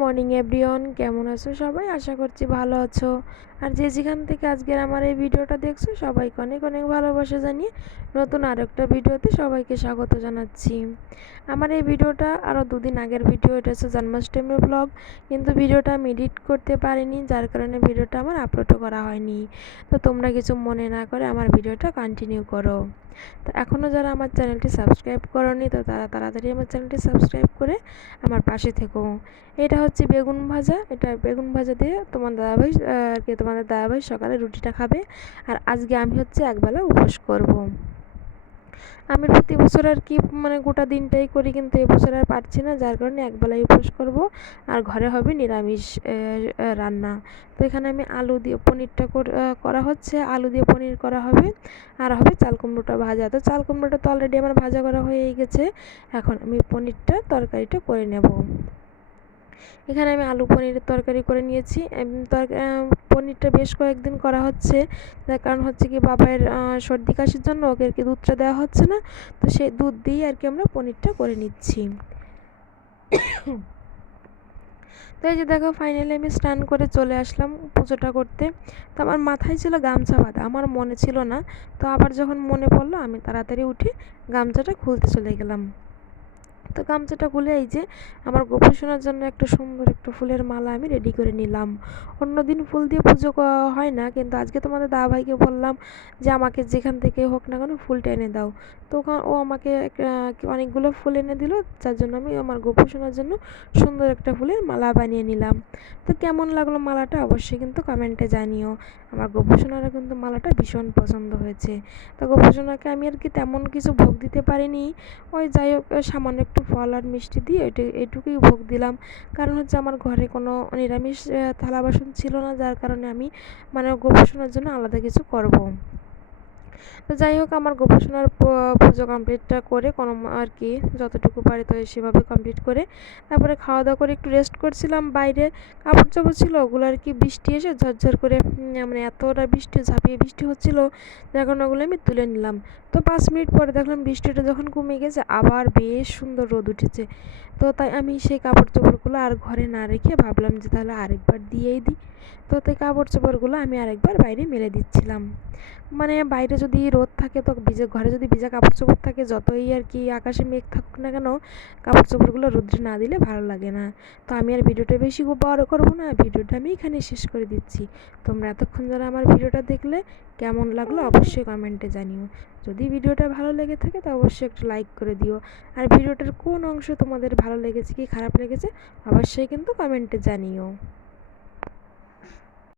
Morning everyone. কেমন আছো সবাই? আশা করছি ভালো আছো। আর যে যেখান থেকে আজকের আমার এই ভিডিওটা দেখছ, সবাইকে অনেক অনেক ভালোবাসা জানিয়ে নতুন আরেকটা ভিডিওতে সবাইকে স্বাগত জানাচ্ছি। আমার এই ভিডিওটা আরও দুদিন আগের ভিডিও, এটা হচ্ছে জন্মাষ্টমী ব্লগ কিন্তু ভিডিওটা আমি এডিট করতে পারিনি, যার কারণে ভিডিওটা আমার আপলোডও করা হয়নি। তো তোমরা কিছু মনে না করে আমার ভিডিওটা কন্টিনিউ করো। তো এখনও যারা আমার চ্যানেলটি সাবস্ক্রাইব করনি, তো তারা তাড়াতাড়ি আমার চ্যানেলটি সাবস্ক্রাইব করে আমার পাশে থেকো। এটা হচ্ছে বেগুন ভাজা। এটা বেগুন ভাজা দিয়ে তোমার দাদাভাই আর কি তোমাদের দাদাভাই সকালে রুটিটা খাবে আর আজকে আমি হচ্ছে একবেলা উপোস করব। আমি প্রতি বছর আর কি মানে গোটা দিনটাই করি কিন্তু এবছর আর পারছি না, যার কারণে একবেলাই উপোস করব আর ঘরে হবে নিরামিষ রান্না। তো এখানে আমি আলু দিয়ে পনিরটা করা হচ্ছে, আলু দিয়ে পনির করা হবে আর হবে চাল কুমড়োটা ভাজা। তো চাল কুমড়োটা তো অলরেডি আমার ভাজা করা হয়ে গেছে, এখন আমি পনিরটা তরকারিটা করে নেব। এখানে আমি আলু পনিরের তরকারি করে নিয়েছি। পনিরটা বেশ কয়েকদিন করা হচ্ছে। তার কারণ হচ্ছে কি বাবার সর্দি কাশির জন্য ওকে আর কি দুধটা দেওয়া হচ্ছে না। তো সেই দুধ দিয়েই আর কি আমরা পনিরটা করে নিচ্ছি। তো এই যে দেখো ফাইনালি আমি স্নান করে চলে আসলাম পুজোটা করতে। তো আমার মাথায় ছিল গামছা বাঁধা, আমার মনে ছিল না। তো আবার যখন মনে পড়ল, আমি তাড়াতাড়ি উঠে গামছাটা খুলতে চলে গেলাম। তো গামছাটা খুলে এই যে আমার গোপোষণার জন্য একটা সুন্দর একটা ফুলের মালা আমি রেডি করে নিলাম। অন্য দিন ফুল দিয়ে পুজো হয় না, কিন্তু আজকে তোমাদের দাদা ভাইকে বললাম যে আমাকে যেখান থেকে হোক না কেন ফুলটা এনে দাও। তো ও আমাকে অনেকগুলো ফুল এনে দিল, যার জন্য আমি আমার গোপোষণার জন্য সুন্দর একটা ফুলের মালা বানিয়ে নিলাম। তো কেমন লাগল মালাটা অবশ্যই কিন্তু কমেন্টে জানিও। আমার গোপোষণারও কিন্তু মালাটা ভীষণ পছন্দ হয়েছে। তো গোপোষণাকে আমি আর কি তেমন কিছু ভোগ দিতে পারিনি। ওই যাই হোক, সামান্য একটু ফল আর মিষ্টি দিয়ে এটু এটুকুই ভোগ দিলাম। কারণ হচ্ছে আমার ঘরে কোনো নিরামিষ থালা বাসন ছিল না, যার কারণে আমি মানে গোপোষণার জন্য আলাদা কিছু করব। তো যাই হোক, আমার গবেষণার পুজো কমপ্লিটটা করে কোনো আর কি, যতটুকু পারি তো সেভাবে কমপ্লিট করে তারপরে খাওয়া দাওয়া করে একটু রেস্ট করছিলাম বাইরে। কাপড় চাপড় ছিল, ওগুলো আর কি বৃষ্টি এসে ঝরঝর করে মানে এতটা বৃষ্টি, ঝাঁপিয়ে বৃষ্টি হচ্ছিল যখন ওগুলো আমি তুলে নিলাম। তো পাঁচ মিনিট পরে দেখলাম বৃষ্টিটা যখন কমে গেছে, আবার বেশ সুন্দর রোদ উঠেছে। তো তাই আমি সেই কাপড় চোপড়গুলো আর ঘরে না রেখে ভাবলাম যে তাহলে আরেকবার দিয়েই দিই। তো তাই কাপড় চোপড়গুলো আমি আরেকবার বাইরে মেলে দিচ্ছিলাম। মানে বাইরে যদি রোদ থাকে তো ভিজে, ঘরে যদি ভিজা কাপড় চোপড় থাকে, যতই আর কি আকাশে মেঘ থাকুক না কেন কাপড় চোপড়গুলো রোদ্রে না দিলে ভালো লাগে না। তো আমি আর ভিডিওটা বেশি বড় করব না, ভিডিওটা আমি এখানে শেষ করে দিচ্ছি। তোমরা এতক্ষণ যারা আমার ভিডিওটা দেখলে কেমন লাগল অবশ্যই কমেন্টে জানিও। যদি ভিডিওটা ভালো লেগে থাকে তো অবশ্যই একটু লাইক করে দিও। আর ভিডিওটার কোন অংশ তোমাদের ভালো লেগেছে কি খারাপ লেগেছে, অবশ্যই কিন্তু কমেন্টে জানিও।